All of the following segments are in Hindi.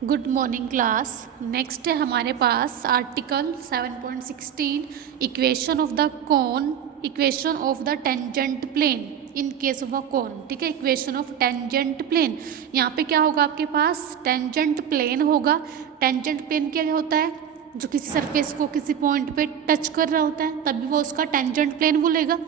Good morning class. नेक्स्ट है हमारे पास article 7.16 equation of the cone, equation of the tangent plane in case of a cone. ठीक है, इक्वेशन ऑफ टेंजेंट प्लेन। यहाँ पे क्या होगा आपके पास, टेंजेंट प्लेन होगा। टेंजेंट प्लेन क्या होता है, जो किसी सरफेस को किसी पॉइंट पे टच कर रहा होता है तभी वो उसका टेंजेंट प्लेन बोलेगा।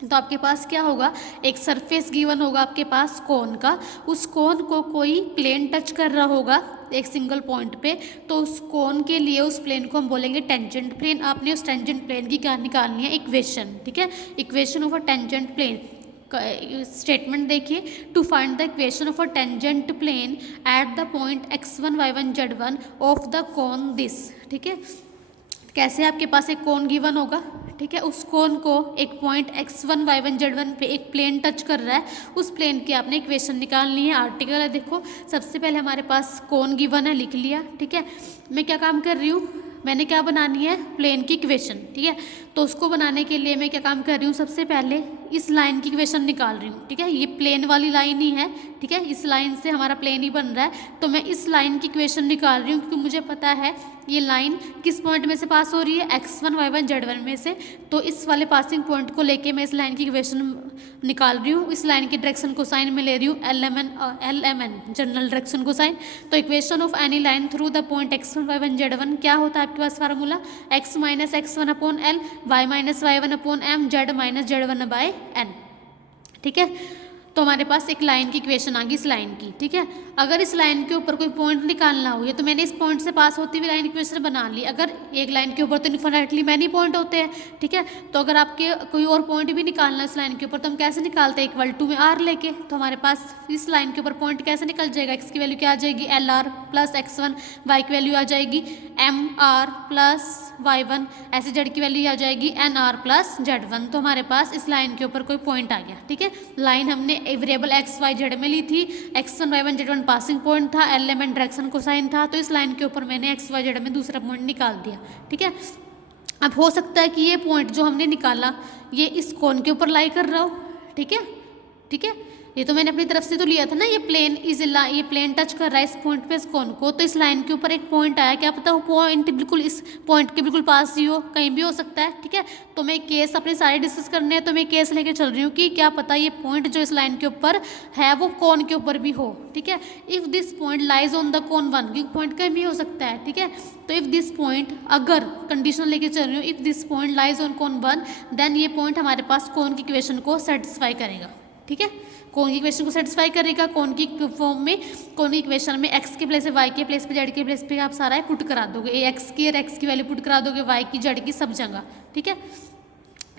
तो आपके पास क्या होगा, एक सरफेस गिवन होगा आपके पास कोन का, उस कोन को कोई प्लेन टच कर रहा होगा एक सिंगल पॉइंट पे, तो उस कोन के लिए उस प्लेन को हम बोलेंगे टेंजेंट प्लेन। आपने उस टेंजेंट प्लेन की क्या निकालनी है, इक्वेशन। ठीक है, equation of a tangent plane. Statement देखिए, to find the equation of a tangent plane at the point x1 y1 z1 of the cone this. ठीक है, कैसे आपके पास एक कोन गिवन होगा, ठीक है, उस कोन को एक पॉइंट x1 y1 z1 पे एक प्लेन टच कर रहा है, उस प्लेन की आपने इक्वेशन निकालनी है। आर्टिकल है, देखो सबसे पहले हमारे पास कोन गिवन है, लिख लिया। ठीक है, मैं क्या काम कर रही हूँ, मैंने क्या बनानी है, प्लेन की इक्वेशन। ठीक है, तो उसको बनाने के लिए मैं क्या काम कर रही हूँ, सबसे पहले इस लाइन की इक्वेशन निकाल रही हूँ। ठीक है, ये प्लेन वाली लाइन ही है। ठीक है, इस लाइन से हमारा प्लेन ही बन रहा है, तो मैं इस लाइन की इक्वेशन निकाल रही हूँ क्योंकि मुझे पता है ये लाइन किस पॉइंट में से पास हो रही है, x1 y1 z1 में से। तो इस वाले पासिंग पॉइंट को लेके मैं इस लाइन की इक्वेशन निकाल रही हूँ। इस लाइन की डायरेक्शन को साइन में ले रही हूँ LMN general direction cosine. तो equation of any line through the point x1 y1 z1 क्या होता है आपके पास formula, x minus x1 upon L, y minus y1 upon M, z minus z1 by n। ठीक है, तो हमारे पास एक लाइन की इक्वेशन आ गई इस लाइन की। ठीक है, अगर इस लाइन के ऊपर कोई पॉइंट निकालना हो, ये तो मैंने इस पॉइंट से पास होती हुई लाइन इक्वेशन बना ली। अगर एक लाइन के ऊपर तो इन्फिनिटली मैनी पॉइंट होते हैं। ठीक है, तो अगर आपके कोई और पॉइंट भी निकालना है इस लाइन के ऊपर, तो हम कैसे निकालते हैं, इक्वल टू में r लेके। तो हमारे पास इस लाइन के ऊपर पॉइंट कैसे निकल जाएगा, x की वैल्यू क्या आ जाएगी, LR प्लस x1, y की वैल्यू आ जाएगी MR प्लस y1, ऐसे z की वैल्यू आ जाएगी NR प्लस z1। तो हमारे पास इस लाइन के ऊपर कोई पॉइंट आ गया। ठीक है, लाइन हमने वेरिएबल x y z में ली थी, x1 y1 z1 passing point था, LMN डायरेक्शन कोसाइन था, तो इस लाइन के ऊपर मैंने x y z में दूसरा पॉइंट निकाल दिया। ठीक है, अब हो सकता है कि ये पॉइंट जो हमने निकाला ये इस कोन के ऊपर लाई कर रहा हो। ठीक है, ठीक है, ये तो मैंने अपनी तरफ से तो लिया था ना, ये प्लेन ये प्लेन टच कर रहा है इस पॉइंट पे इस कोन को, तो इस लाइन के ऊपर एक पॉइंट आया, क्या पता वो पॉइंट बिल्कुल इस पॉइंट के बिल्कुल पास ही हो, कहीं भी हो सकता है। ठीक है, तो मैं केस अपने सारे डिस्कस करने हैं, तो मैं केस लेके चल रही हूँ कि क्या पता ये पॉइंट जो इस लाइन के ऊपर है वो कोन के ऊपर भी हो। ठीक है, if this point lies on the cone one, क्योंकि पॉइंट कहीं भी हो सकता है। ठीक है, तो इफ़ दिस पॉइंट, अगर कंडीशन लेके चल रही हूँ, if this point lies on cone one, then ये पॉइंट हमारे पास कोन की इक्वेशन को सेटिस्फाई करेगा। ठीक है, कोन की इक्वेशन को सेटिस्फाई करेगा, कोन की फॉर्म में, कोन की इक्वेशन में x के प्लेस पे y के प्लेस पे z के प्लेस पे आप सारा पुट करा दोगे, x की और x की वैल्यू पुट करा दोगे, y की z की सब जगह। ठीक है,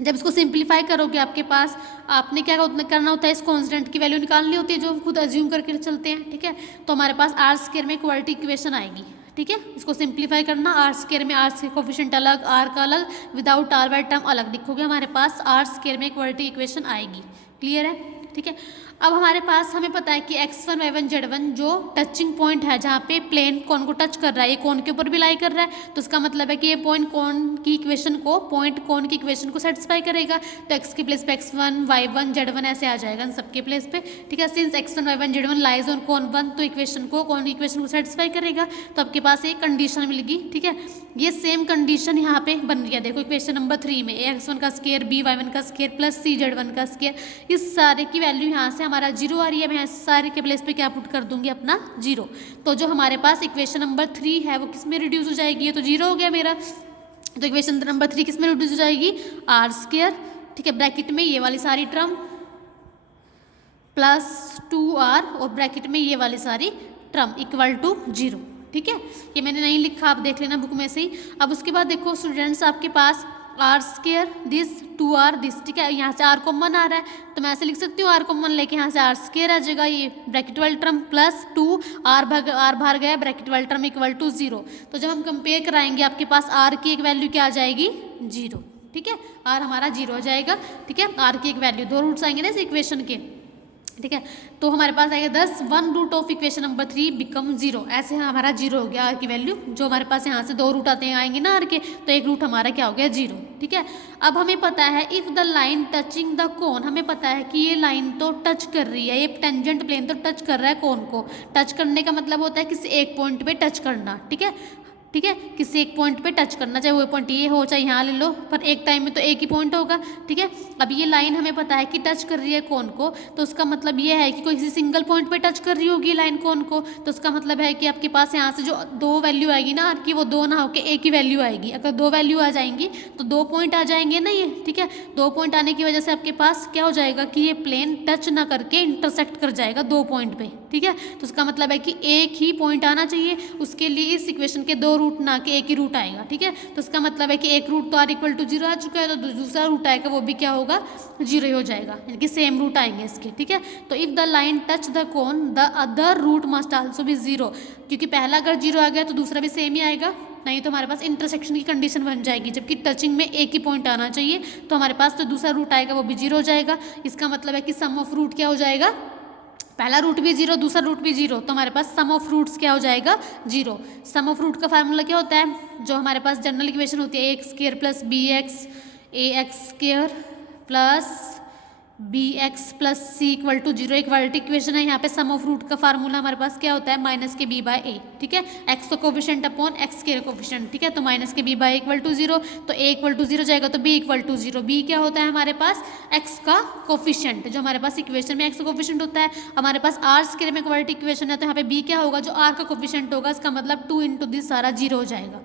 जब इसको सिंप्लीफाई करोगे आपके पास आपने क्या करना होता है, इस कांस्टेंट की वैल्यू निकालनी होती है जो हम खुद अज्यूम करके चलते हैं। ठीक है, तो हमारे पास आर स्क्वायर में इक्वालिटी इक्वेशन आएगी। ठीक है, इसको सिंप्लीफाई करना, आर स्क्वायर में आर स्क्वायर कोफिशिएंट अलग, आर का अलग, विदाउट आर बाय टर्म अलग लिखोगे, हमारे पास आर स्क्वायर में इक्वालिटी इक्वेशन आएगी। क्लियर है? ठीक है, अब हमारे पास हमें पता है कि x1 y1 z1 जो टचिंग पॉइंट है, जहाँ पे प्लेन कोन को टच कर रहा है, ये कोन के ऊपर भी लाई कर रहा है, तो इसका मतलब है कि ये पॉइंट कोन की इक्वेशन को, पॉइंट कोन की इक्वेशन को सेटिस्फाई करेगा। तो x के प्लेस पे x1 y1 z1 ऐसे आ जाएगा इन सबके प्लेस पे। ठीक है, since x1 y1 z1 lies on cone one, तो इक्वेशन को, कोन की इक्वेशन को सेटिस्फाई करेगा। तो आपके पास एक कंडीशन मिल गई। ठीक है, ये सेम कंडीशन यहाँ पे बन गया, देखो इक्वेशन नंबर 3 में x1 का स्क्वायर b y1 का स्क्वायर प्लस c z1 का स्क्वायर, इस सारे की वैल्यू यहाँ से हमारा 0 आ रही है, मैं सारे के प्लेस पे क्या पुट कर दूंगी, अपना 0। तो जो हमारे पास इक्वेशन नंबर 3 है वो किस में रिड्यूस हो जाएगी, ये तो 0 हो गया मेरा। तो इक्वेशन नंबर 3 किस में रिड्यूस हो जाएगी, आर स्क्वायर, ठीक है, ब्रैकेट में ये वाली सारी टर्म प्लस 2r और ब्रैकेट में ये वाली सारी टर्म इक्वल टू 0। ठीक है, ये मैंने नहीं लिखा, आप देख लेना बुक में से ही। अब उसके बाद देखो स्टूडेंट्स, आपके पास r square this 2r this, ठीक है, यहाँ से r कॉमन आ रहा है, तो मैं ऐसे लिख सकती हूँ r कॉमन लेके यहाँ से आर स्क्वायर आ जाएगा, ये ब्रैकेट वाली टर्म प्लस 2r बाहर गया, ब्रैकेट वाली टर्म इक्वल टू 0। तो जब हम कंपेयर कराएंगे आपके पास r की एक वैल्यू क्या आ जाएगी, 0। ठीक है, r हमारा 0 हो जाएगा। ठीक है, r की एक वैल्यू, दो रूट्स आएंगे ना इस इक्वेशन के, ठीक है। तो हमारे पास आएगा 10, 1 root of equation number 3 become 0। ऐसे हमारा 0 हो गया आर की वैल्यू। जो हमारे पास यहाँ से 2 रूट आते हैं आएंगे ना आर के, तो एक रूट हमारा क्या हो गया 0। ठीक है। अब हमें पता है if the line touching the cone, हमें पता है कि ये लाइन तो टच कर रही है, ये टेंजेंट प्लेन तो टच कर रहा है कोन को। टच करने का मतलब होता है किसी एक पॉइंट पे टच करना। ठीक है, ठीक है, किसी एक पॉइंट पे टच करना, चाहे वो पॉइंट ये हो चाहे यहाँ ले लो, पर एक टाइम में तो एक ही पॉइंट होगा। ठीक है। अब ये लाइन हमें पता है कि टच कर रही है कोन को, तो उसका मतलब ये है कि कोई किसी सिंगल पॉइंट पे टच कर रही होगी लाइन कोन को, तो उसका मतलब है कि आपके पास यहाँ से जो 2 वैल्यू आएगी ना कि वो 2 ना होकर एक ही वैल्यू आएगी। अगर 2 वैल्यू आ जाएंगी तो 2 पॉइंट आ जाएंगे ना ये। ठीक है, 2 पॉइंट आने की वजह से आपके पास क्या हो जाएगा कि ये प्लेन टच ना करके इंटरसेक्ट कर जाएगा 2 पॉइंट पे। ठीक है, तो उसका मतलब है कि एक ही पॉइंट आना चाहिए, उसके लिए इस इक्वेशन के 2 रूट ना कि एक ही रूट आएगा। ठीक है, तो उसका मतलब है कि एक रूट तो आर इक्वल टू 0 आ चुका है, तो दूसरा रूट आएगा वो भी क्या होगा 0 ही हो जाएगा, यानी कि सेम रूट आएंगे इसके। ठीक है, तो if the line touch the cone the other root must also be 0, क्योंकि पहला अगर 0 आ गया तो दूसरा भी सेम ही आएगा, नहीं तो हमारे पास इंटरसेक्शन की कंडीशन बन जाएगी। जबकि टचिंग में एक ही पॉइंट आना चाहिए, तो हमारे पास तो दूसरा रूट आएगा वो भी 0 हो जाएगा। इसका मतलब है कि सम ऑफ रूट क्या हो जाएगा, पहला रूट भी 0 दूसरा रूट भी 0, तो हमारे पास सम ऑफ रूट्स क्या हो जाएगा 0। सम ऑफ रूट का फार्मूला क्या होता है, जो हमारे पास जनरल इक्वेशन होती है a² plus bx plus bx plus c equal to 0, एक वर्ट इक्वेशन है। यहाँ पे सम ऑफ रूट का फार्मूला हमारे पास क्या होता है माइनस के b बाई ए। ठीक है, x का कोफिशिएंट अपॉन x के कोफिशिएंट। ठीक है, तो माइनस के b बाई इक्वल टू 0, तो a इक्वल टू 0 जाएगा तो b इक्वल टू 0। b क्या होता है हमारे पास x का कोफिशिएंट, जो हमारे पास इक्वेशन में x का कोफिशिएंट होता है। हमारे पास r स्क्वायर में वर्ट इक्वेशन है, तो यहाँ पे b क्या होगा, जो r का कोफिशिएंट होगा, इसका मतलब 2 इंटू दिस सारा 0 हो जाएगा।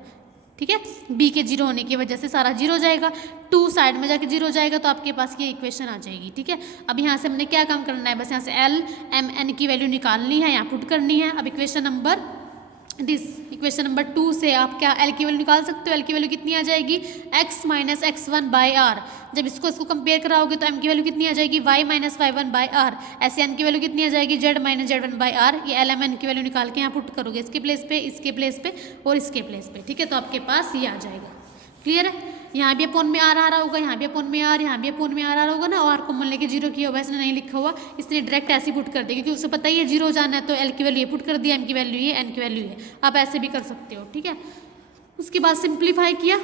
ठीक है, b के 0 होने की वजह से सारा 0 हो जाएगा, 2 साइड में जाके 0 हो जाएगा, तो आपके पास ये इक्वेशन आ जाएगी। ठीक है, अब यहाँ से हमने क्या काम करना है, बस यहाँ से l m n की वैल्यू निकालनी है, यहाँ पुट करनी है। अब इक्वेशन नंबर 2 से आप क्या l की वैल्यू निकाल सकते हो। l की वैल्यू कितनी आ जाएगी, x minus x1 by are. जब इसको कंपेयर कराओगे तो m की वैल्यू कितनी आ जाएगी, y minus y1 by r. ऐसे n की वैल्यू कितनी आ जाएगी, z minus z1 by r. ये l m n की वैल्यू निकाल के यहाँ पुट करोगे, इसके प्लेस पे, इसके प्लेस पे और इसके प्लेस पे। ठीक है, तो आपके पास ये आ जाएगा। क्लियर है, यहाँ भी अपोन में आर आ रहा होगा, यहाँ भी अपोन में आर, यहाँ भी अपोन में आर आ रहा होगा ना, और कॉमन लेके 0 किया होगा, इसने नहीं लिखा हुआ, इसने डायरेक्ट ऐसे पुट कर दिया, क्योंकि उसे पता ही है 0 जाना है, तो l की वैल्यू ये पुट कर दिया, m की वैल्यू ये, n की वैल्यू ये। आप ऐसे भी कर सकते हो। ठीक है, उसके बाद सिंप्लीफाई किया,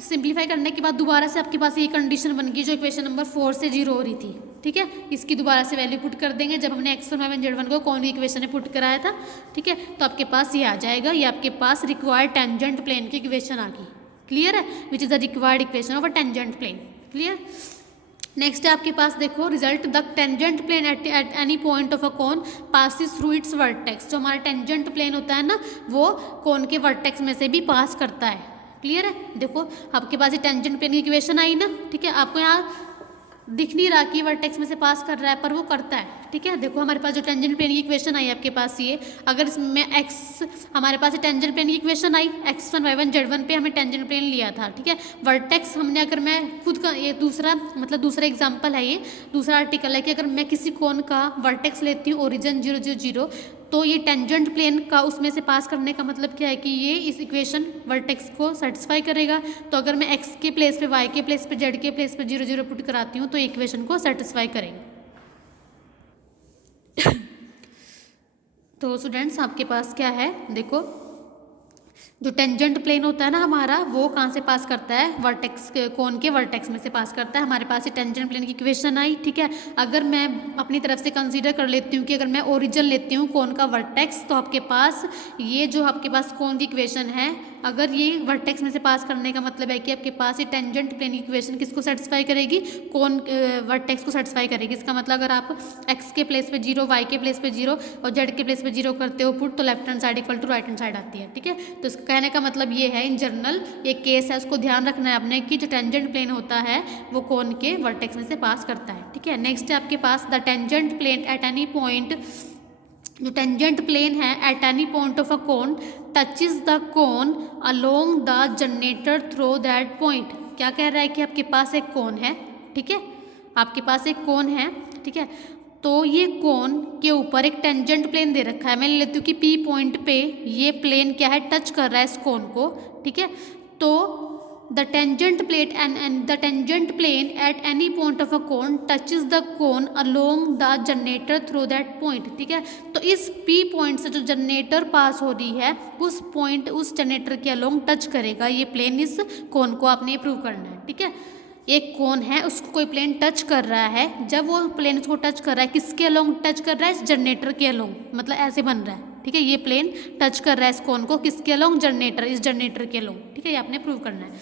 सिंप्लीफाई करने के बाद दोबारा से आपके पास ये कंडीशन बन गई जो इक्वेशन नंबर 4 से 0 हो रही थी। ठीक है, इसकी दोबारा से वैल्यू पुट कर देंगे, जब हमने x1 y1 z1 को कौन सी इक्वेशन में पुट कराया था। ठीक है, तो आपके पास ये आ जाएगा, ये आपके पास रिक्वायर्ड टेंजेंट प्लेन की इक्वेशन आ गई। क्लियर है, which is the required equation of a tangent plane. Clear, next है आपके पास देखो result, the tangent plane at any point of a cone passes through its vertex. जो हमारा टेंजेंट प्लेन होता है ना, वो कोन के वर्टेक्स में से भी पास करता है। क्लियर है, देखो आपके पास ये टेंजेंट प्लेन की इक्वेशन आई ना। ठीक है, आपको यहाँ दिख नहीं रहा कि वर्टेक्स में से पास कर रहा है, पर वो करता है। ठीक है, देखो हमारे पास जो टेंजेंट प्लेन की इक्वेशन आई आपके पास ये, अगर इसमें हमारे पास टेंजेंट प्लेन की इक्वेशन आई, x1 y1 z1 पे हमें टेंजेंट प्लेन लिया था। ठीक है, वर्टेक्स हमने, अगर मैं खुद का ये दूसरा एग्जांपल है, ये दूसरा आर्टिकल है कि अगर मैं किसी कोन का वर्टेक्स लेती हूँ ओरिजिन 0 0 0, तो ये टेंजेंट प्लेन का उसमें से पास करने का मतलब क्या है कि ये इस इक्वेशन वर्टेक्स को सेटिस्फाई करेगा। तो अगर मैं x के प्लेस पे, y के प्लेस पे, z के प्लेस पे 0 0 पुट कराती हूँ, तो इक्वेशन को सेटिस्फाई करेंगे। तो स्टूडेंट्स आपके पास क्या है, देखो जो टेंजेंट प्लेन होता है ना हमारा, वो कहाँ से पास करता है, वर्टेक्स, कोन के वर्टेक्स में से पास करता है। हमारे पास ये टेंजेंट प्लेन की इक्वेशन आई। ठीक है, अगर मैं अपनी तरफ से कंसीडर कर लेती हूँ कि अगर मैं ओरिजिन लेती हूँ कोन का वर्टेक्स, तो आपके पास ये जो आपके पास कोन की इक्वेशन है, अगर ये वर्टेक्स में से पास करने का मतलब है कि आपके पास ये टेंजेंट प्लेन की इक्वेशन किसको सेटिस्फाई करेगी, कोन वर्टेक्स को सेटिस्फाई करेगी। इसका मतलब अगर आप x के प्लेस पे 0, y के प्लेस पे 0 और z के प्लेस पे 0 करते हो पुट, तो left hand side equal to right hand side आती है। ठीक है, तो इसका कहने का मतलब ये है, इन जनरल ये केस है, उसको ध्यान रखना है आपने कि जो टेंजेंट प्लेन होता है वो कोन के वर्टेक्स में से पास करता है। ठीक है, नेक्स्ट है आपके पास the tangent plane at any point, जो टेंजेंट प्लेन है at any point of a cone touches the cone along the generator through that point. क्या कह रहा है कि आपके पास एक कोन है। ठीक है, आपके पास एक कोन है। ठीक है, तो ये कोन के ऊपर एक टेंजेंट प्लेन दे रखा है, मैं ले लेती हूँ कि P पॉइंट पे ये प्लेन क्या है, टच कर रहा है इस कोन को। ठीक है, तो the tangent plate and the tangent plane at any point of a cone touches the cone along the generator through that point, ठीक है। तो इस पी पॉइंट से जो जनरेटर पास हो रही है उस पॉइंट उस जनरेटर के अलोंग टच करेगा ये प्लेन इस कोन को आपने प्रूव करना है, ठीक है। एक कोन है उसको कोई प्लेन टच कर रहा है, जब वो प्लेन उसको टच कर रहा है किसके अलोंग टच कर रहा है, इस जनरेटर के अलोंग, मतलब ऐसे बन रहा है, ठीक है। ये प्लेन टच कर रहा है इस कोन को किसके अलोंग, जनरेटर, इस जनरेटर के अलोंग, ठीक है। ये आपने प्रूव करना है।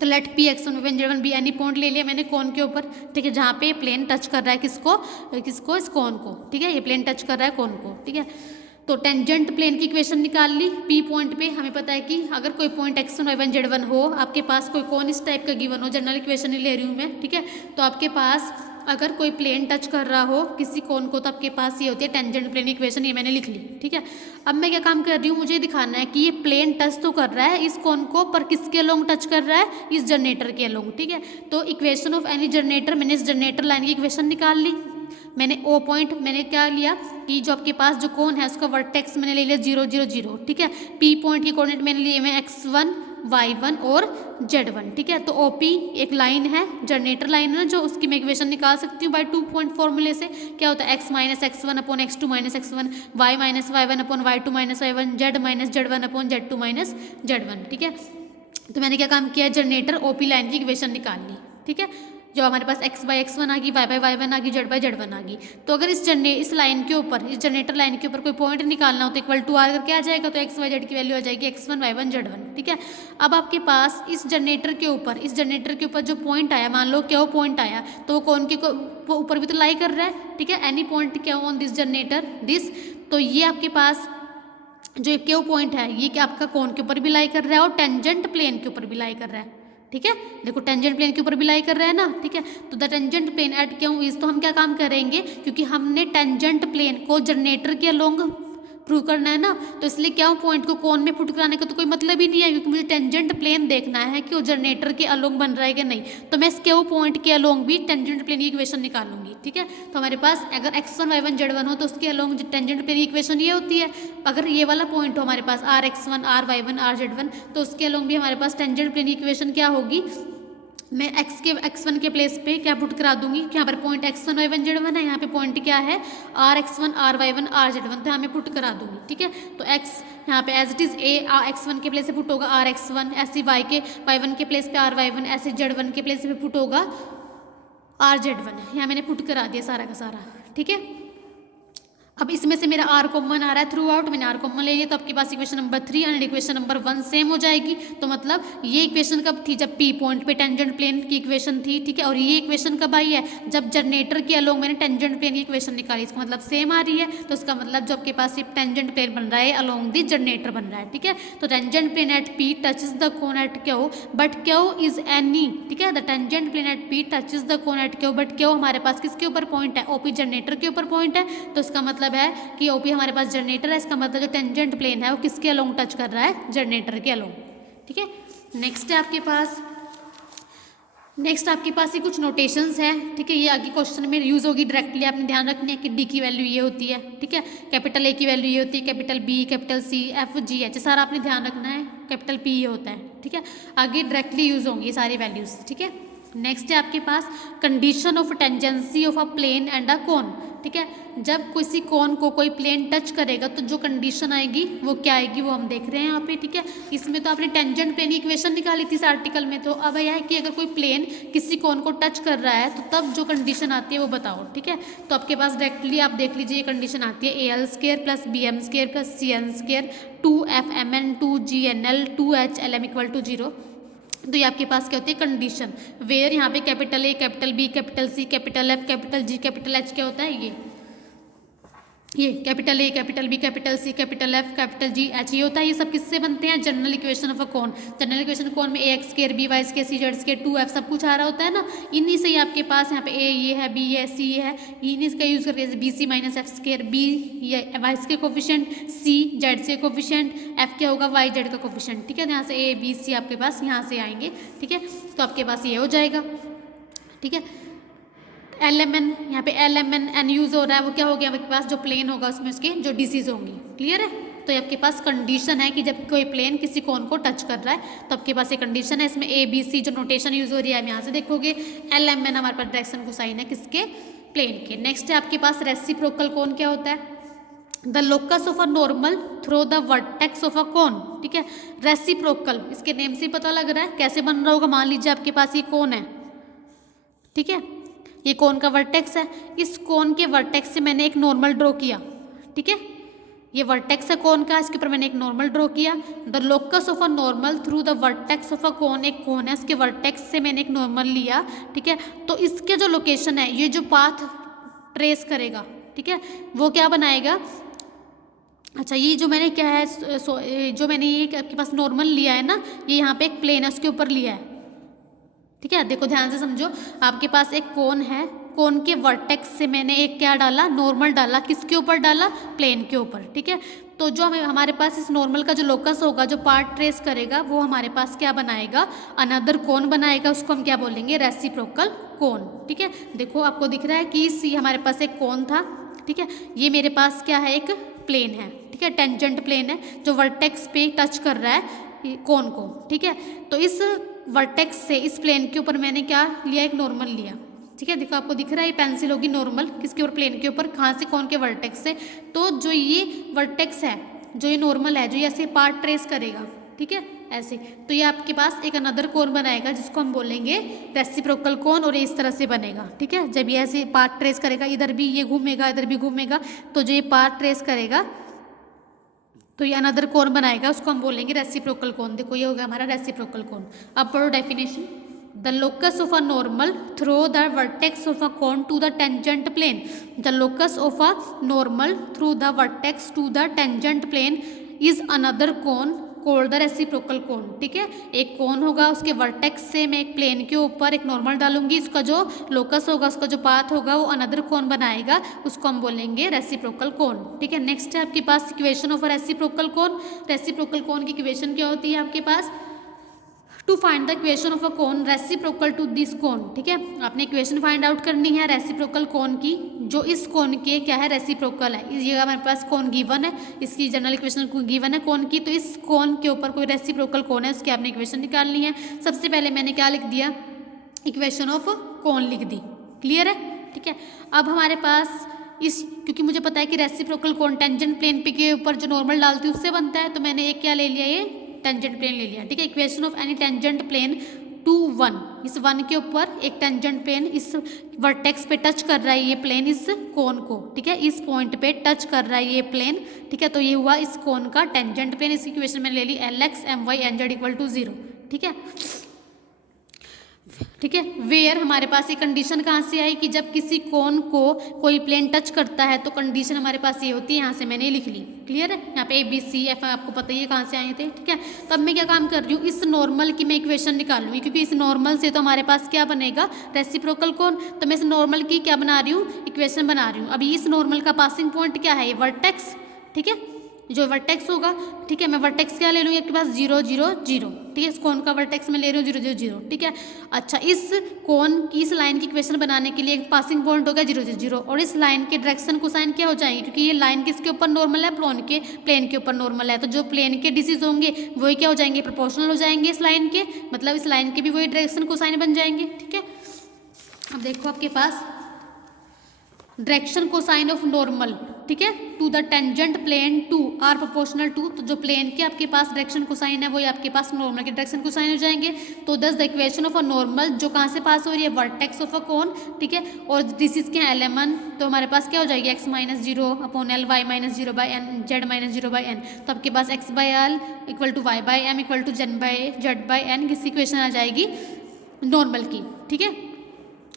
तो let P x one z be any point ले लिया मैंने कोन के ऊपर, ठीक है, जहाँ पे प्लेन टच कर रहा है किसको, किसको, इस कोन को, ठीक है। ये प्लेन टच कर रहा है कोन को, ठीक है। तो टेंजेंट प्लेन की इक्वेशन निकाल ली। पी पॉइंट पे हमें पता है कि अगर कोई पॉइंट x1 y1 z1 हो, आपके पास कोई कौन इस टाइप का गिवन हो, जनरल इक्वेशन नहीं ले रही हूँ मैं, ठीक है। तो आपके पास अगर कोई प्लेन टच कर रहा हो किसी कोन को तो आपके पास ये होती है टेंजेंट प्लेन इक्वेशन, ये मैंने लिख ली, ठीक है। अब मैं क्या काम कर रही हूँ, मुझे दिखाना है कि ये प्लेन टच तो कर रहा है इस कोन को, पर किसके अलोंग टच कर रहा है, इस जनरेटर के अलोंग, ठीक है। तो इक्वेशन ऑफ एनी जनरेटर, मैंने इस जनरेटर लाइन की इक्वेशन निकाल ली। मैंने ओ पॉइंट मैंने क्या लिया कि जो आपके पास जो कोन है उसका वर्टेक्स मैंने ले लिया 0 0 0, ठीक है। पी पॉइंट की कोऑर्डिनेट मैंने लिए मैं x1 y1 और z1, ठीक है। तो OP एक लाइन है, जनरेटर लाइन है ना, जो उसकी मैं इक्वेशन निकाल सकती हूँ बाय 2 पॉइंट फॉर्मूले से। क्या होता है, x minus x1 upon x2 minus x1, y minus y1 upon y2 minus y1, z minus z1 upon z2 minus z1, ठीक है। तो मैंने क्या काम किया, जनरेटर OP लाइन की इक्वेशन निकाल ली, ठीक है। जो हमारे पास x बाई x1 आ गई, y बाई y1 आ गई, z बाई z1 आ गई। तो अगर इस लाइन के ऊपर, इस जनरेटर लाइन के ऊपर कोई पॉइंट निकालना हो तो इक्वल टू आर करके आ जाएगा, तो x y z की वैल्यू आ जाएगी x1 y1 z1, ठीक है। अब आपके पास इस जनरेटर के ऊपर जो पॉइंट आया, मान लो क्या पॉइंट आया, तो वो कौन के ऊपर भी तो लाई कर रहा है, ठीक है। एनी पॉइंट क्या ऑन दिस जनरेटर दिस, तो ये आपके पास जो क्यू पॉइंट है ये क्या आपका कोन के ऊपर भी लाई कर रहा है और टेंजेंट प्लेन के ऊपर भी लाई कर रहा है, ठीक है। देखो टेंजेंट प्लेन के ऊपर भी लाई कर रहा है ना, ठीक है। तो the tangent plane at Q is, तो हम क्या काम करेंगे, क्योंकि हमने टेंजेंट प्लेन को जनरेटर के अलोंग प्रूव करना है ना, तो इसलिए क्या पॉइंट को कोन में पुट कराने का तो कोई मतलब ही नहीं है, क्योंकि मुझे टेंजेंट प्लेन देखना है कि वो जनरेटर के अलोंग बन रहा है कि नहीं। तो मैं इस क्यू पॉइंट के अलोंग भी टेंजेंट प्लेन की इक्वेशन निकालूंगी, ठीक है। तो हमारे पास अगर x1 y1 z1 हो तो उसके अलोंग टेंजेंट प्लेन की इक्वेशन ये होती है। अगर ये वाला पॉइंट हो हमारे पास r(x1) r(y1) r(z1), तो उसके अलोंग भी हमारे पास टेंजेंट प्लेन की इक्वेशन क्या होगी, मैं x1 के प्लेस पे क्या पुट करा दूंगी, यहाँ पर पॉइंट x1 y1 z1 है, यहाँ पे पॉइंट क्या है r(x1) r(y1) r(z1), तो यहाँ मैं पुट करा दूंगी, ठीक है। तो x यहाँ पे as it is a x1 के प्लेस पे पुट होगा r(x1), ऐसे y1 के प्लेस पे r(y1), ऐसे z1 के प्लेस पे पुट होगा r(z1), यहाँ मैंने पुट करा दिया सारा का सारा, ठीक है। अब इसमें से मेरा r कॉमन आ रहा है थ्रू आउट, मैंने r कॉमन ले लिया, तो आपके पास equation number 3 and equation number 1 same हो जाएगी। तो मतलब ये इक्वेशन कब थी, जब P पॉइंट पे टेंजेंट प्लेन की इक्वेशन थी, ठीक है। और ये इक्वेशन कब आई है, जब जनरेटर के अलोंग मैंने टेंजेंट प्लेन की इक्वेशन निकाली, इसका मतलब सेम आ रही है। तो इसका मतलब जो आपके पास सिर्फ टेंजेंट प्लेन बन रहा है अलोंग दी जनरेटर बन रहा है, ठीक है। तो tangent plane at P touches the cone at Q but Q is any, ठीक है। The tangent plane at P touches the cone at Q but Q हमारे पास किसके ऊपर पॉइंट है, OP जनरेटर के ऊपर पॉइंट है। तो इसका मतलब है कि OP हमारे पास जनरेटर है, इसका मतलब जो टेंजेंट प्लेन है वो किसके अलोंग टच कर रहा है, जनरेटर के अलोंग, ठीक है। नेक्स्ट है आपके पास ये कुछ नोटेशंस है, ठीक है। ये आगे क्वेश्चन में यूज होगी डायरेक्टली, आपने ध्यान रखनी है कि डी की वैल्यू ये होती है, ठीक है। कैपिटल ए की वैल्यू ये होती है, capital B, capital C, F, G, H, सारा आपने ध्यान रखना है, कैपिटल पी ये होता है, ठीक है। आगे डायरेक्टली यूज होंगी ये सारी वैल्यूज, ठीक है। नेक्स्ट है आपके पास condition of tangency of a plane and a cone, ठीक है। जब किसी कोन को कोई प्लेन टच करेगा तो जो कंडीशन आएगी वो क्या आएगी, वो हम देख रहे हैं यहाँ पे, ठीक है। इसमें तो आपने टेंजेंट प्लेन की इक्वेशन निकाली थी इस आर्टिकल में, तो अब यह है कि अगर कोई प्लेन किसी कोन को टच कर रहा है तो तब जो कंडीशन आती है वो बताओ, ठीक है। तो आपके पास डायरेक्टली आप देख लीजिए ये कंडीशन आती है al² plus bm² plus cn² 2fmn 2gnl 2hlm = 0। तो ये आपके पास क्या होती है कंडीशन, वेयर यहाँ पे capital A, capital B, capital C, capital F, capital G, capital H क्या होता है, ये capital A, capital B, capital C, capital F, capital G, H ये होता है। ये सब किससे बनते हैं, general equation of a cone. General equation cone में ax², by², cz², 2f सब कुछ आ रहा होता है ना, इन्हीं से ही आपके पास यहाँ पे a ये है, b ये है, c ये है, इन्हीं का यूज़ करके bc माइनस f², b ये y के कोफिशिएंट, c z के कोफिशिएंट, f क्या होगा y z का कोफिशिएंट, ठीक है। यहाँ से a b c आपके पास यहाँ से आएंगे, ठीक है। तो आपके पास ये हो जाएगा, ठीक है। एल एम एन, यहाँ पे एल एम एन यूज हो रहा है, वो क्या हो गया आपके पास जो प्लेन होगा उसमें उसके जो डिसीज होंगी। क्लियर है? तो आपके पास कंडीशन है कि जब कोई प्लेन किसी कोन को टच कर रहा है तो आपके पास ये कंडीशन है। इसमें ए बी सी जो नोटेशन यूज हो रही है आप यहाँ से देखोगे, एल एम एन हमारे पास डायरेक्शन कोसाइन है किसके, प्लेन के। नेक्स्ट है आपके पास रेसिप्रोकल कोन क्या होता है, the locus of a normal through the vertex of a cone. ठीक है, रेसिप्रोकल इसके नेम से ही पता लग रहा है कैसे बन रहा होगा। मान लीजिए आपके पास ये कोन है, ठीक है, ये कोन का वर्टेक्स है, इस कोन के वर्टेक्स से मैंने एक नॉर्मल ड्रॉ किया। ठीक है, ये वर्टेक्स है कोन का, इसके ऊपर मैंने एक नॉर्मल ड्रॉ किया। The locus of a normal through the vertex of a cone, एक कोन है उसके वर्टेक्स से मैंने एक नॉर्मल लिया। ठीक है, तो इसके जो लोकेशन है, ये जो पाथ ट्रेस करेगा, ठीक है, वो क्या बनाएगा। अच्छा, ये जो मैंने क्या है, जो मैंने ये आपके पास नॉर्मल लिया है ना, ये यहाँ पे एक प्लेन है उसके ऊपर लिया है। ठीक है, देखो ध्यान से समझो, आपके पास एक कोन है, कोन के वर्टेक्स से मैंने एक क्या डाला, नॉर्मल डाला, किसके ऊपर डाला, प्लेन के ऊपर। ठीक है, तो जो हमारे पास इस नॉर्मल का जो लोकस होगा, जो पार्ट ट्रेस करेगा, वो हमारे पास क्या बनाएगा, अनदर कोन बनाएगा, उसको हम क्या बोलेंगे, रेसिप्रोकल कोन। ठीक है, देखो आपको दिख रहा है कि इस हमारे पास एक कोन था। ठीक है, ये मेरे पास क्या है, एक प्लेन है। ठीक है, टेंजेंट प्लेन है जो वर्टेक्स पे टच कर रहा है कोन को। ठीक है, तो इस वर्टेक्स से इस प्लेन के ऊपर मैंने क्या लिया, एक नॉर्मल लिया। ठीक है, देखो आपको दिख रहा है ये पेंसिल होगी नॉर्मल किसके ऊपर, प्लेन के ऊपर, कहाँ से, कोन के वर्टेक्स से। तो जो ये वर्टेक्स है, जो ये नॉर्मल है, जो ये ऐसे पार्ट ट्रेस करेगा, ठीक है, ऐसे, तो ये आपके पास एक अनदर कोन बनाएगा जिसको हम बोलेंगे रेसिप्रोकल कोन, और ये इस तरह से बनेगा। ठीक है, जब ये ऐसे पार्ट ट्रेस करेगा, इधर भी ये घूमेगा, इधर भी घूमेगा, तो जो ये पार्ट ट्रेस करेगा तो ये अनदर कोन बनाएगा, उसको हम बोलेंगे रेसिप्रोकल कोन। देखो ये होगा हमारा रेसिप्रोकल कोन। अब पढ़ो definition, the locus of a normal through the vertex of a cone to the tangent plane, the locus of a normal through the vertex to the tangent plane is another cone called the reciprocal cone. ठीक है, एक कोन होगा, उसके वर्टेक्स से मैं एक प्लेन के ऊपर एक नॉर्मल डालूंगी, इसका जो लोकस होगा, उसका जो पाथ होगा, वो अनदर कोन बनाएगा, उसको हम बोलेंगे रेसिप्रोकल कोन। ठीक है, नेक्स्ट है आपके पास equation of a reciprocal cone. Reciprocal cone की इक्वेशन क्या होती है आपके पास, to find the equation of a cone reciprocal to this cone. ठीक है, आपने इक्वेशन फाइंड आउट करनी है रेसिप्रोकल कोन की, जो इस कोन के क्या है, रेसिप्रोकल है। ये हमारे पास कोन गिवन है, इसकी जनरल इक्वेशन गिवन है कोन की, तो इस कोन के ऊपर कोई रेसिप्रोकल कोन है, उसकी आपने इक्वेशन निकालनी है। सबसे पहले मैंने क्या लिख दिया, इक्वेशन ऑफ कोन लिख दी। क्लियर है? ठीक है, अब हमारे पास इस, क्योंकि मुझे पता है कि रेसिप्रोकल कोन टेंजेंट प्लेन पे के ऊपर जो नॉर्मल डालती है उससे बनता है, तो मैंने एक क्या ले लिया, ये टेंजेंट प्लेन ले लिया। ठीक है, equation of any tangent plane two one, इस वन के ऊपर एक टेंजेंट प्लेन इस वर्टेक्स पे टच कर रहा है, ये प्लेन इस कोन को, ठीक है, इस पॉइंट पे टच कर रहा है ये प्लेन। ठीक है, तो ये हुआ इस कोन का टेंजेंट प्लेन। इस इक्वेशन में ले ली LX My NZ equal to 0। ठीक है, ठीक है, वेयर हमारे पास ये कंडीशन कहाँ से आई कि जब किसी कोन को कोई प्लेन टच करता है तो कंडीशन हमारे पास ये होती है, यहाँ से मैंने लिख ली। क्लियर है? यहाँ पे ABCF आपको पता ही है कहाँ से आए थे। ठीक है, तो अब मैं क्या काम कर रही हूँ, इस नॉर्मल की मैं इक्वेशन निकालूंगी, क्योंकि इस नॉर्मल से तो हमारे पास क्या बनेगा, रेसिप्रोकल कोन। तो मैं इस नॉर्मल की क्या बना रही हूँ, इक्वेशन बना रही हूँ। अभी इस नॉर्मल का पासिंग पॉइंट क्या है, ये वर्टेक्स। ठीक है, जो वर्टेक्स होगा, ठीक है, मैं वर्टेक्स क्या ले लूँगी आपके पास 0 0 0। ठीक है, इस कोन का वर्टेक्स मैं ले रही हूँ 0 0 0। ठीक है, अच्छा, इस कोन की इस लाइन की इक्वेशन बनाने के लिए एक पासिंग पॉइंट हो गया 0 0 0, और इस लाइन के डायरेक्शन कोसाइन क्या हो जाएगी, क्योंकि ये लाइन किसके ऊपर नॉर्मल है, प्लेन के ऊपर नॉर्मल है, तो जो प्लेन के डिसीज होंगे वही क्या हो जाएंगे, प्रोपोर्शनल हो जाएंगे इस लाइन के, मतलब इस लाइन के भी वही डायरेक्शन कोसाइन बन जाएंगे। ठीक है, अब देखो आपके पास डायरेक्शन कोसाइन ऑफ नॉर्मल, ठीक है, to the tangent plane to are proportional to, तो जो प्लेन के आपके पास डायरेक्शन कोसाइन है वही आपके पास नॉर्मल के डायरेक्शन कोसाइन हो जाएंगे। तो दस the equation of a normal जो कहाँ से पास हो रही है, वर्टेक्स ऑफ अ कोन। ठीक है, और डिसीज के LMN, तो हमारे पास क्या हो जाएगी, x - 0 upon L, y - 0 by n, z - 0 by n। तो आपके पास x by L equal to y by m equal to z by n किसी इक्वेशन आ जाएगी नॉर्मल की। ठीक है,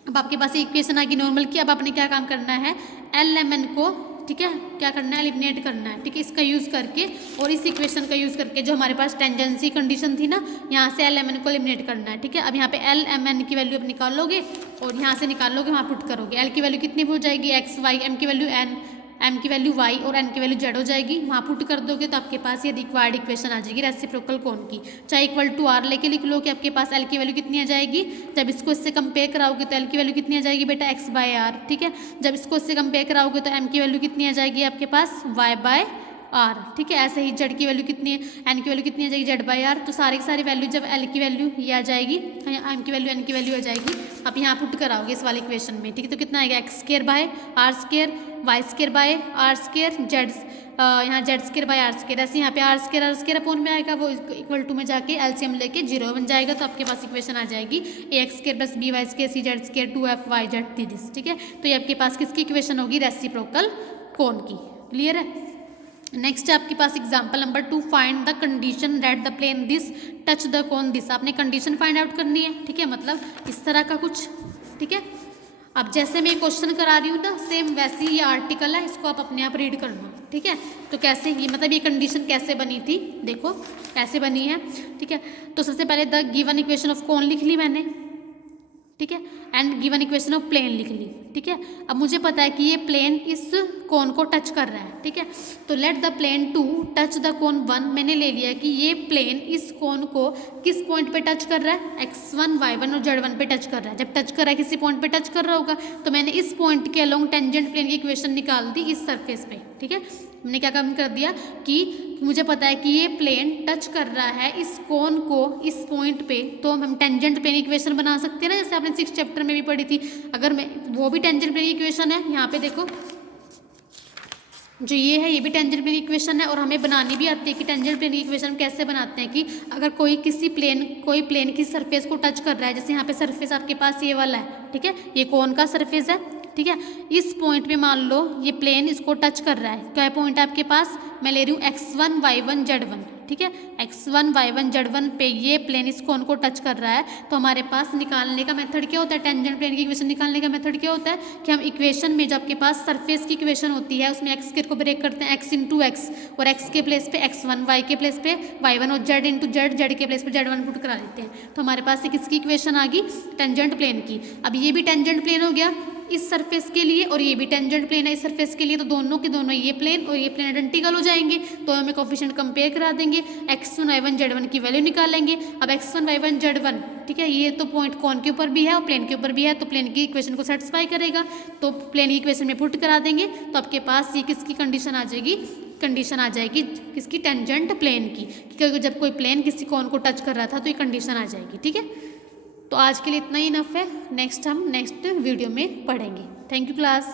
अब आपके पास इक्वेशन आ गई नॉर्मल की। अब आपने क्या काम करना है, LMN को, ठीक है, क्या करना है, एलिमिनेट करना है। ठीक है, इसका यूज़ करके और इस इक्वेशन का यूज़ करके जो हमारे पास टेंजेंसी कंडीशन थी ना, यहाँ से LMN को एलिमिनेट करना है। ठीक है, अब यहाँ पे LMN की वैल्यू आप निकालोगे और यहाँ से निकालोगे, वहाँ पुट करोगे। L की वैल्यू कितनी हो जाएगी, x y, m की वैल्यू n, m की वैल्यू y और n की वैल्यू z हो जाएगी, वहाँ पुट कर दोगे तो आपके पास ये रिक्वायर्ड इक्वेशन आ जाएगी रेसिप्रोकल कोन की। चाहे इक्वल टू r लेके लिख लो कि आपके पास l की वैल्यू कितनी आ जाएगी, जब इसको इससे कंपेयर कराओगे तो l की वैल्यू कितनी आ जाएगी बेटा x/r, ठीक है। जब इसको इससे कंपेयर कराओगे तो m की वैल्यू कितनी आ जाएगी आपके पास y/r, ठीक है। ऐसे ही z की वैल्यू कितनी है, n की वैल्यू कितनी आ जाएगी z/r। तो सारी की सारी वैल्यू जब l की वैल्यू ये आ जाएगी, m की वैल्यू n की वैल्यू आ जाएगी, आप यहाँ पुट कराओगे इस वाले इक्वेशन में, ठीक है। तो कितना आएगा x² y² r² z, यहाँ z² r², ऐसे यहाँ पे r² अपोन में आएगा, वो इक्वल टू में जाके एलसीएम लेके 0 बन जाएगा। तो आपके पास इक्वेशन आ जाएगी ax² + by² cz² 2f(y)z this, ठीक है। तो ये आपके पास किसकी इक्वेशन होगी, रेसिप्रोकल कोन की। क्लियर है। नेक्स्ट है आपके पास example number 2, find the condition that the plane this touch the cone this. आपने कंडीशन फाइंड आउट करनी है, ठीक है, मतलब इस तरह का कुछ, ठीक है। अब जैसे मैं क्वेश्चन करा रही हूँ ना, सेम वैसी ये आर्टिकल है, इसको आप अपने आप रीड करना, ठीक है। तो कैसे ये मतलब ये कंडीशन कैसे बनी थी, देखो कैसे बनी है, ठीक है। तो सबसे पहले the given equation of cone लिख ली मैंने, ठीक है, and given equation of plane लिख ली, ठीक है। अब मुझे पता है कि ये प्लेन इस कोन को टच कर रहा है, ठीक है। तो let the plane 2 touch the cone 1, मैंने ले लिया कि ये प्लेन इस कोन को किस पॉइंट पे टच कर रहा है, x1 y1 और z1 पे टच कर रहा है। जब टच कर रहा है किसी पॉइंट पे टच कर रहा होगा, तो मैंने इस पॉइंट के अलोंग टेंजेंट प्लेन की इक्वेशन निकाल दी इस सरफेस पे, ठीक है। मैंने क्या काम कर दिया कि मुझे पता है कि ये प्लेन टच कर रहा है इस कोन को इस पॉइंट पे, तो हम टेंजेंट प्लेन इक्वेशन बना सकते हैं ना, जैसे आपने 6th चैप्टर में भी पढ़ी थी। अगर मैं वो भी टेंजेंट प्लेन इक्वेशन है, यहाँ पे देखो जो ये है ये भी टेंजेंट प्लेन इक्वेशन है, और हमें बनानी भी आती है कि टेंजेंट प्लेन इक्वेशन कैसे बनाते हैं। कि अगर कोई प्लेन की सरफेस को टच कर रहा है, जैसे यहाँ पे सरफेस आपके पास ये वाला है, ठीक है, ये कोन का सरफेस है, ठीक है। इस पॉइंट पे मान लो ये प्लेन इसको टच कर रहा है, क्या पॉइंट है आपके पास, मैं ले रही हूँ x1 y1 z1, ठीक है। x1 y1 z1 पे ये प्लेन इस कोन को टच कर रहा है, तो हमारे पास निकालने का मेथड क्या होता है, टेंजेंट प्लेन की इक्वेशन निकालने का मेथड क्या होता है कि हम इक्वेशन में जो आपके पास सरफेस की इक्वेशन होती है उसमें x को ब्रेक करते हैं x × x, और x के प्लेस पे x1, y के प्लेस पे y1 और z × z, z के प्लेस पे z1 पुट करा देते हैं। तो हमारे पास ये किसकी इक्वेशन आ गई, टेंजेंट प्लेन की। अब ये भी टेंजेंट प्लेन हो गया इस सरफेस के लिए, और ये भी टेंजेंट प्लेन है इस सरफेस के लिए, तो दोनों के दोनों ये प्लेन और ये प्लेन आइडेंटिकल हो जाएंगे। तो हमें कोफिशिएंट कंपेयर करा देंगे, x1 y1 z1 की वैल्यू निकालेंगे। अब x1 y1 z1, ठीक है, ये तो पॉइंट कोन के ऊपर भी है और प्लेन के ऊपर भी है, तो प्लेन की इक्वेशन को सेटिस्फाई करेगा, तो प्लेन की इक्वेशन में पुट करा देंगे। तो आपके पास ये किसकी कंडीशन आ जाएगी, कंडीशन आ जाएगी किसकी, टेंजेंट प्लेन की, क्योंकि जब कोई प्लेन किसी कोन को टच कर रहा था तो ये कंडीशन आ जाएगी, ठीक है। तो आज के लिए इतना ही इनफ है, नेक्स्ट हम नेक्स्ट वीडियो में पढ़ेंगे। Thank you class.